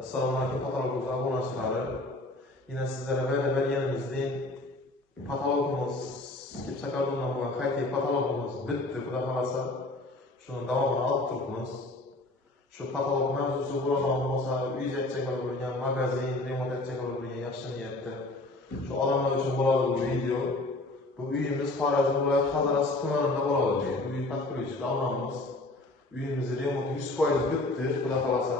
Assalamu alaikum patolog abunachilari. Yine sizlere va'da berganimizdek patologimiz Kipsakar'dan bo'lgan qayta patologimiz bitti. Xudo xolasa shuni davomini olib turibmiz. Shu patolog mavzusi bo'ladigan bo'lsa, uyga chekib bo'lgan magazin, remont chekib bo'lgan yaxshi niyatda. Shu odamlar uchun bo'ladi bu video. Bu uyimiz Xorazm viloyati Hazorasp tumanida bo'ladi. Uy patrulchilar olamiz. Uyimizni remonti 100% bitti. Xudo xolasa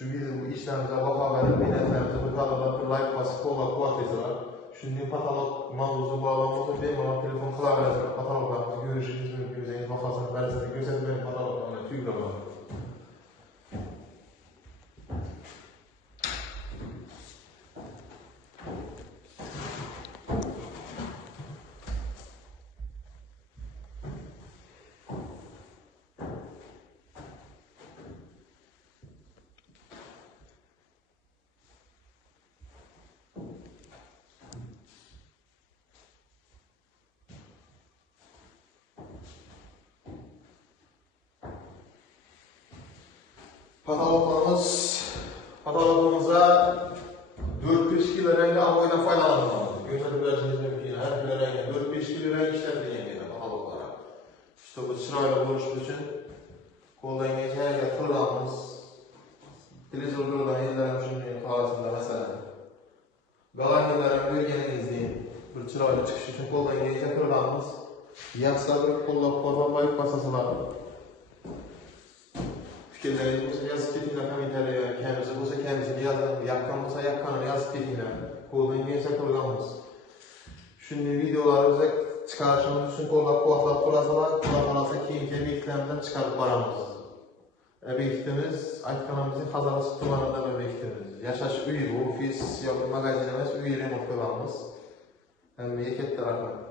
şu video bu işlerimize baha verip minetlerimize bu kadar bir like basıp qo'llab quvvatlaysizlar. Shunday patolog mavzusi bo'lganida bemalol telefon qilaverasizlar. Patologlarni ko'rishingiz mumkin. O'zingiz bahosini berasizlar. Ko'rsatib bering patologlarni tuyulaman. Patologumuza 4-5 kilo rengi avoydan faydalanmamız. Görsel bilersiniz mümkün. Her kilo rengi 4-5 kilo rengi işlendiğine patologlara. İşte bu çırayla buluştuğu için koldan geçerken fırlamamız, televizyonlardan izlerim şimdi arasında mesela. Galanyaların bölgenizde bir çırayla çıkış için koldan geçerken fırlamamız, yaksa bir kollap korbanlayıp basasılar. Fikirleriniz olsa yazıp ketingler komentariyaya, kendinize olsa kendinize yazın, yakkan olsa yakkanını yazıp ketingler. Koldan geçerken fırlamamız. Şimdi videolarımıza çıkarışımız için kollap kuvvetlap kurasılar, kullanılırsa keyinki obyektlerimizden çıkarıp varamız. Obyektimiz, aytkanımızın Hazorasp tumanında obyektimiz. Yaşaş uy, ofis, magazin emas, uy remont qilamiz. Hammaga katta rahmat.